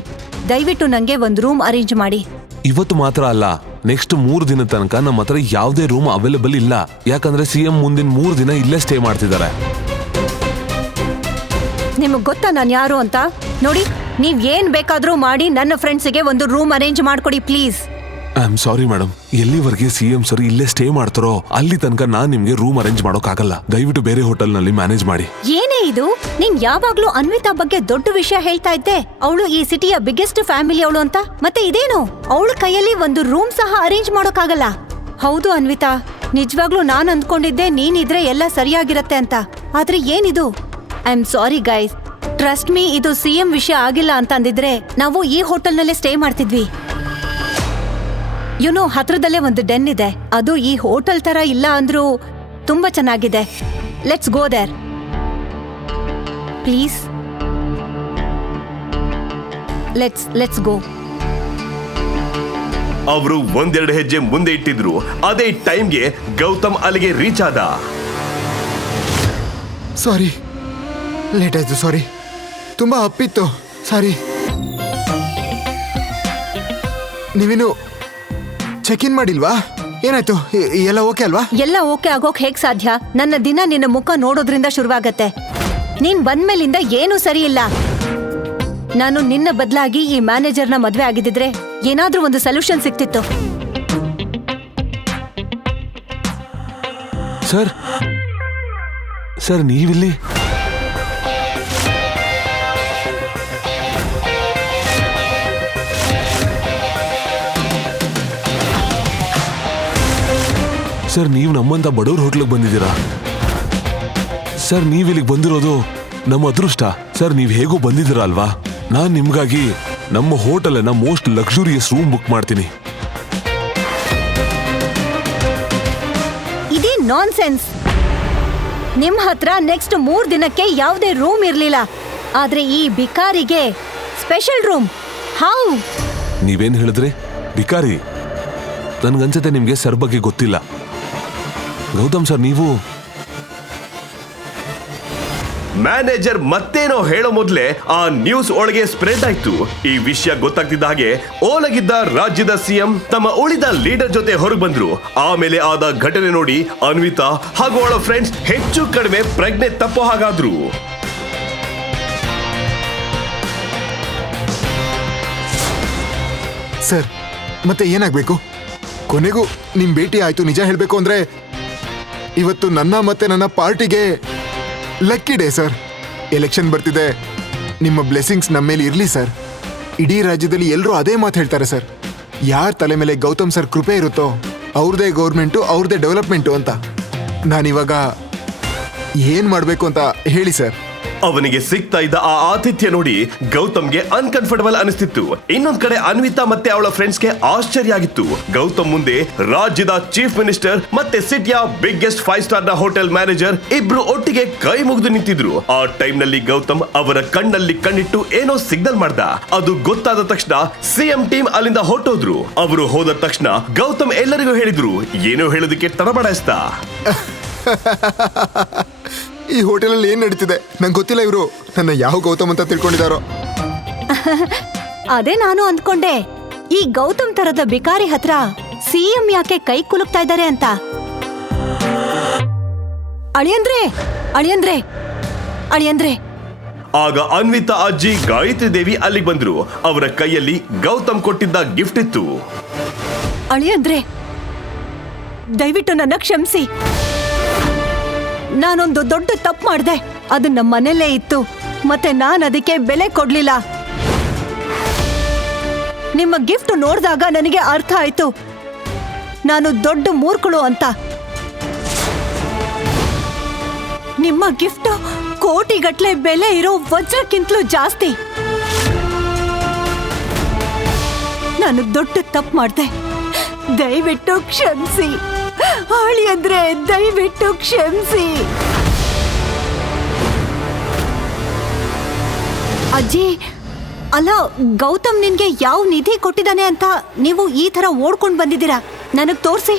ದಯವಿಟ್ಟು ನಂಗೆ ಒಂದು ರೂಮ್ ಅರೇಂಜ್ ಮಾಡಿ. ಇವತ್ತು ಮಾತ್ರ ಅಲ್ಲ, ನೆಕ್ಸ್ಟ್ 3 ದಿನ ತನಕ ನಮ್ಮ ಹತ್ರ ಯಾವುದೇ ರೂಮ್ ಅವೈಲೇಬಲ್ ಇಲ್ಲ. ಯಾಕಂದ್ರೆ CM ಮುಂದಿನ 3 ದಿನ ಇಲ್ಲೇ ಸ್ಟೇ ಮಾಡ್ತಿದ್ದಾರೆ. ನಿಮಗ್ ಗೊತ್ತಾ ನಾನು ಯಾರು ಅಂತ? ನೋಡಿ, ನೀವ್ ಏನ್ ಬೇಕಾದ್ರೂ ಮಾಡಿ ನನ್ನ ಫ್ರೆಂಡ್ಸಿಗೆ ಒಂದು ರೂಮ್ ಅರೇಂಜ್ ಮಾಡ್ಕೊಡಿ please. I am sorry madam, ಎಲ್ಲಿವರೆಗೆ CM ಸರ್ ಇಲ್ಲೇ ಸ್ಟೇ ಮಾಡ್ತಾರೋ ಅಲ್ಲಿ ತನಕ ನಾನ್ ನಿಮ್ಗೆ ರೂಮ್ ಅರೇಂಜ್ ಮಾಡೋಕ್ಕಾಗಲ್ಲ. ದಯವಿಟ್ಟು ಬೇರೆ ಹೋಟೆಲ್ ನಲ್ಲಿ ಮ್ಯಾನೇಜ್ ಮಾಡಿ. ಏನೇ ಇದು? ನೀನ್ ಯಾವಾಗ್ಲೂ ಅನ್ವಿತಾ ಬಗ್ಗೆ ದೊಡ್ಡ ವಿಷಯ ಹೇಳ್ತಾ ಇದ್ದೆ. ಅವಳು ಈ ಸಿಟಿಯ ಬಿಗ್ಗೆಸ್ಟ್ ಫ್ಯಾಮಿಲಿ ಅವಳು ಅಂತ. ಮತ್ತೆ ಇದೇನು, ಅವಳ ಕೈಯಲ್ಲಿ ಒಂದು ರೂಮ್ ಸಹ ಅರೇಂಜ್ ಮಾಡೋಕ್ಕಾಗಲ್ಲ? ಹೌದು ಅನ್ವಿತಾ, ನಿಜವಾಗ್ಲೂ ನಾನ್ ಅಂದ್ಕೊಂಡಿದ್ದೆ ನೀನಿದ್ರೆ ಎಲ್ಲ ಸರಿಯಾಗಿರತ್ತೆ ಅಂತ. ಆದ್ರೆ ಏನಿದು? I am sorry guys, trust me, ಇದು CM ವಿಷಯ ಆಗಿಲ್ಲ ಅಂತ ಅಂದಿದ್ರೆ ನಾವು ಈ ಹೋಟೆಲ್ನಲ್ಲೇ ಸ್ಟೇ ಮಾಡ್ತಿದ್ವಿ. ಯುನೋ, ಹತ್ರದಲ್ಲೇ ಒಂದು ಡೆನ್ ಇದೆ. ಅದು ಈ ಹೋಟೆಲ್ ತರ ಇಲ್ಲ ಅಂದ್ರೂ ತುಂಬಾ ಚೆನ್ನಾಗಿದೆ. Let's go there please. Let's go. ಅವರು ಒಂದೆರಡು ಹೆಜ್ಜೆ ಮುಂದೆ ಇಟ್ಟಿದ್ರು. ಅದೇ ಟೈಮ್ಗೆ ಗೌತಮ್ ಅಲ್ಲಿಗೆ ರೀಚ್ ಆದ. ಸಾರಿ, ಲೇಟ್ ಆಯ್ತು. ಸಾರಿ, ತುಂಬಾ ಅಪ್ಪಿತ್ತು. ಸಾರಿ. ನೀವಿನ್ನು ಚೆಕ್ ಇನ್ ಮಾಡಿಲ್ವಾ? ಏನಾಯ್ತು? ಎಲ್ಲ ಓಕೆ ಅಲ್ವಾ? ಎಲ್ಲ ಓಕೆ ಆಗೋಕ್ ಹೇಗ್ ಸಾಧ್ಯ? ನನ್ನ ದಿನ ನಿನ್ನ ಮುಖ ನೋಡೋದ್ರಿಂದ ಶುರುವಾಗತ್ತೆ. ನೀನ್ ಬಂದ್ಮೇಲಿಂದ ಏನೂ ಸರಿ ಇಲ್ಲ. ನಾನು ನಿನ್ನ ಬದಲಾಗಿ ಈ ಮ್ಯಾನೇಜರ್ನ ಮದ್ವೆ ಆಗಿದ್ದಿದ್ರೆ ಏನಾದ್ರೂ ಒಂದು ಸೊಲ್ಯೂಷನ್ ಸಿಕ್ತಿತ್ತು. ಸರ್ ನೀವಿಲ್ಲಿ? ಸರ್, ನೀವು ನಮ್ಮಂತ ಬಡವ್ರ ಹೋಟ್ಲಿಗೆ ಬಂದಿದ್ದೀರಾ? ಸರ್, ನೀವಿಲ್ಲಿಗೆ ಬಂದಿರೋದು ನಮ್ಮ ಅದೃಷ್ಟ. ಸರ್, ನೀವು ಹೇಗೋ ಬಂದಿದ್ದೀರಾ ಅಲ್ವಾ? ನಾನು ನಿಮ್ಗಾಗಿ ನಮ್ಮ ಹೋಟೆಲ್ನ ಮೋಸ್ಟ್ ಲಕ್ಸುರಿಯಸ್ ರೂಮ್ ಬುಕ್ ಮಾಡ್ತೀನಿ. ಇದೇ ನಾನ್ಸೆನ್ಸ್. ನಿಮ್ ಹತ್ರ ನೆಕ್ಸ್ಟ್ 3 ದಿನಕ್ಕೆ ಯಾವುದೇ ರೂಮ್ ಇರ್ಲಿಲ್ಲ. ಆದ್ರೆ ಈ ಬಿಕಾರಿಗೆ ಸ್ಪೆಷಲ್ ರೂಮ್. ಹೌ? ನೀವೇನ್ ಹೇಳಿದ್ರಿ? ಬಿಕಾರಿ? ನನ್ಗನ್ಸುತ್ತೆ ನಿಮ್ಗೆ ಸರ್ ಬಗ್ಗೆ ಗೊತ್ತಿಲ್ಲ. ಗೌತಮ್ ಸರ್, ನೀವು ಮ್ಯಾನೇಜರ್ ಮತ್ತೇನೋ ಹೇಳೋ ಮೊದಲೇ ಆ ನ್ಯೂಸ್ ಒಳಗೆ ಸ್ಪ್ರೆಡ್ ಆಯ್ತು. ಈ ವಿಷಯ ಗೊತ್ತಾಗ್ತಿದ್ದ ಹಾಗೆ ಓಲಗಿದ್ದ ರಾಜ್ಯದ CM ತಮ್ಮ ಉಳಿದ ಲೀಡರ್ ಜೊತೆ ಹೊರಗೆ ಬಂದ್ರು. ಆಮೇಲೆ ಆದ ಘಟನೆ ನೋಡಿ ಅನ್ವಿತಾ ಹಾಗೂ ಅವಳ ಫ್ರೆಂಡ್ಸ್ ಹೆಚ್ಚು ಕಡಿಮೆ ಪ್ರಜ್ಞೆ ತಪ್ಪೋ ಹಾಗಾದ್ರು. ಸರ್, ಮತ್ತೆ ಏನಾಗ್ಬೇಕು? ಕೊನೆಗೂ ನಿಮ್ ಭೇಟಿ ಆಯ್ತು. ನಿಜ ಹೇಳ್ಬೇಕು ಅಂದ್ರೆ ಇವತ್ತು ನನ್ನ ಮತ್ತೆ ನನ್ನ ಪಾರ್ಟಿಗೆ ಲಕ್ಕಿ ಡೇ ಸರ್. ಎಲೆಕ್ಷನ್ ಬರ್ತಿದೆ, ನಿಮ್ಮ ಬ್ಲೆಸ್ಸಿಂಗ್ಸ್ ನಮ್ಮ ಮೇಲೆ ಇರ್ಲಿ ಸರ್. ಇಡೀ ರಾಜ್ಯದಲ್ಲಿ ಎಲ್ಲರೂ ಅದೇ ಮಾತು ಹೇಳ್ತಾರೆ ಸರ್, ಯಾರ ತಲೆ ಮೇಲೆ ಗೌತಮ್ ಸರ್ ಕೃಪೆ ಇರುತ್ತೋ ಅವ್ರದೇ ಗೌರ್ಮೆಂಟು, ಅವ್ರದೇ ಡೆವಲಪ್ಮೆಂಟು ಅಂತ. ನಾನಿವಾಗ ಏನ್ ಮಾಡ್ಬೇಕು ಅಂತ ಹೇಳಿ ಸರ್. ಅವನಿಗೆ ಸಿಗ್ತಾ ಇದ್ದ ಆ ಆತಿಥ್ಯ ನೋಡಿ ಗೌತಮ್ಗೆ ಅನ್ಕಂಫರ್ಟಬಲ್ ಅನಿಸ್ತಿತ್ತು. ಇನ್ನೊಂದ್ ಕಡೆ ಅನ್ವಿತಾ ಮತ್ತೆ ಅವಳ ಫ್ರೆಂಡ್ಸ್ಗೆ ಆಶ್ಚರ್ಯ ಆಗಿತ್ತು. ಗೌತಮ್ ಮುಂದೆ ರಾಜ್ಯದ ಚೀಫ್ ಮಿನಿಸ್ಟರ್ ಮತ್ತೆ ಸಿಟಿಯ ಬಿಗ್ಗೆಸ್ಟ್ 5 ಸ್ಟಾರ್ ನ ಹೋಟೆಲ್ ಮ್ಯಾನೇಜರ್ ಇಬ್ರು ಒಟ್ಟಿಗೆ ಕೈ ಮುಗಿದು ನಿಂತಿದ್ರು. ಆ ಟೈಮ್ ನಲ್ಲಿ ಗೌತಮ್ ಅವರ ಕಣ್ಣಲ್ಲಿ ಕಣ್ಣಿಟ್ಟು ಏನೋ ಸಿಗ್ನಲ್ ಮಾಡ್ದ. ಅದು ಗೊತ್ತಾದ ತಕ್ಷಣ ಸಿಎಂ ಟೀಮ್ ಅಲ್ಲಿಂದ ಹೊರಟೋದ್ರು. ಅವರು ಹೋದ ತಕ್ಷಣ ಗೌತಮ್ ಎಲ್ಲರಿಗೂ ಹೇಳಿದ್ರು, ಏನೋ ಹೇಳೋದಕ್ಕೆ ತಡಬಡಾಯಿಸ್ತಾ. ಈ ಹೋಟೆಲಲ್ಲಿ ಏನ್ ನಡೀತಿದೆ ನಂಗೆ ಗೊತ್ತಿಲ್ಲ. ಇವರು ನನ್ನ ಯಾವ ಗೌತಮ್ ಅಂತ ತಿಳ್ಕೊಂಡಿದಾರೋ. ಅದೇ ನಾನು ಅಂದ್ಕೊಂಡೆ, ಈ ಗೌತಮ್ ತರದ ಬಿಕಾರಿ ಹತ್ರ ಸಿಎಂ ಯಾಕೆ ಕೈ ಕುಲುಕ್ತಾ ಇದ್ದಾರೆ ಅಂತ. ಅಳಿಯಂದ್ರೆ ಅಳಿಯಂದ್ರೆ ಅಳಿಯಂದ್ರೆ ಆಗ ಅನ್ವಿತಾ ಅಜ್ಜಿ ಗಾಯತ್ರಿ ದೇವಿ ಅಲ್ಲಿಗೆ ಬಂದ್ರು. ಅವರ ಕೈಯಲ್ಲಿ ಗೌತಮ್ ಕೊಟ್ಟಿದ್ದ ಗಿಫ್ಟ್ ಇತ್ತು. ಅಳಿಯಂದ್ರೆ ದಯವಿಟ್ಟು ನನ್ನ ಕ್ಷಮಿಸಿ. ನಾನೊಂದು ದೊಡ್ಡ ತಪ್ಪು ಮಾಡಿದೆ. ಅದು ನಮ್ಮ ಮನೆಯಲ್ಲೇ ಇತ್ತು ಮತ್ತೆ ನಾನು ಅದಕ್ಕೆ ಬೆಲೆ ಕೊಡ್ಲಿಲ್ಲ. ನಿಮ್ಮ ಗಿಫ್ಟ್ ನೋಡಿದಾಗ ನನಗೆ ಅರ್ಥ ಆಯ್ತು ನಾನು ದೊಡ್ಡ ಮೂರ್ಖಳು ಅಂತ. ನಿಮ್ಮ ಗಿಫ್ಟ್ ಕೋಟಿಗಟ್ಲೆ ಬೆಲೆ ಇರೋ ವಜ್ರಕ್ಕಿಂತಲೂ ಜಾಸ್ತಿ. ನಾನು ದೊಡ್ಡ ತಪ್ಪು ಮಾಡಿದೆ, ದಯವಿಟ್ಟು ಕ್ಷಮಿಸಿ. ಅಳಿಯಂದ್ರೆ ದಯವಿಟ್ಟು ಕ್ಷಮಿಸಿ. ಅಜ್ಜಿ, ಅಲ್ಲ, ಗೌತಮ್ ನಿನ್ಗೆ ಯಾವ ನಿಧಿ ಕೊಟ್ಟಿದ್ದಾನೆ ಅಂತ ನೀವು ಈ ತರ ಓಡ್ಕೊಂಡ್ ಬಂದಿದ್ದೀರಾ? ನನಗ್ ತೋರ್ಸಿ.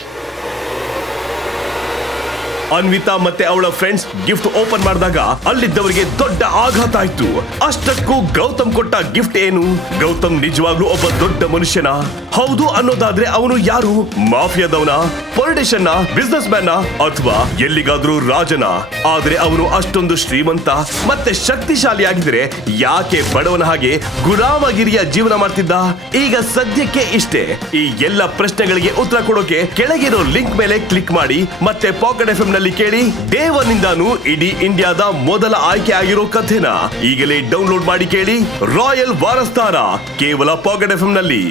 ಅನ್ವಿತಾ ಮತ್ತೆ ಅವಳ ಫ್ರೆಂಡ್ಸ್ ಗಿಫ್ಟ್ ಓಪನ್ ಮಾಡಿದಾಗ ಅಲ್ಲಿದ್ದವರಿಗೆ ದೊಡ್ಡ ಆಘಾತ ಆಯ್ತು. ಅಷ್ಟಕ್ಕೂ ಗೌತಮ್ ಕೊಟ್ಟ ಗಿಫ್ಟ್ ಏನು? ಗೌತಮ್ ನಿಜವಾಗ್ಲೂ ಒಬ್ಬ ದೊಡ್ಡ ಮನುಷ್ಯನ? ಹೌದು ಅನ್ನೋದಾದ್ರೆ ಅವನು ಯಾರು? ಮಾಫಿಯಾದವನ, ಪೊಲಿಟಿಷಿಯನ್, ಬಿಸ್ನೆಸ್ ಮ್ಯಾನ್, ಅಥವಾ ಎಲ್ಲಿಗಾದ್ರೂ ರಾಜನ? ಆದ್ರೆ ಅವನು ಅಷ್ಟೊಂದು ಶ್ರೀಮಂತ ಮತ್ತೆ ಶಕ್ತಿಶಾಲಿ ಆಗಿದ್ರೆ ಯಾಕೆ ಬಡವನ ಹಾಗೆ ಗುಲಾಮಗಿರಿಯ ಜೀವನ ಮಾಡ್ತಿದ್ದ? ಈಗ ಸದ್ಯಕ್ಕೆ ಇಷ್ಟೇ. ಈ ಎಲ್ಲ ಪ್ರಶ್ನೆಗಳಿಗೆ ಉತ್ತರ ಕೊಡೋಕೆ ಕೆಳಗಿರೋ ಲಿಂಕ್ ಮೇಲೆ ಕ್ಲಿಕ್ ಮಾಡಿ ಮತ್ತೆ ಪಾಕೆಟ್ ಎಫ್ಎಂ ನಲ್ಲಿ ಕೇಳಿ. ಡೇ 1 ನಿಂದಾನು ಇಡೀ ಇಂಡಿಯಾದ ಮೊದಲ ಆಯ್ಕೆ ಆಗಿರೋ ಕಥೆನ ಈಗಲೇ ಡೌನ್ಲೋಡ್ ಮಾಡಿ ಕೇಳಿ. ರಾಯಲ್ ವಾರಸ್ದಾರ ಕೇವಲ ಪಾಕೆಟ್ ಎಫ್ಎಂ ನಲ್ಲಿ.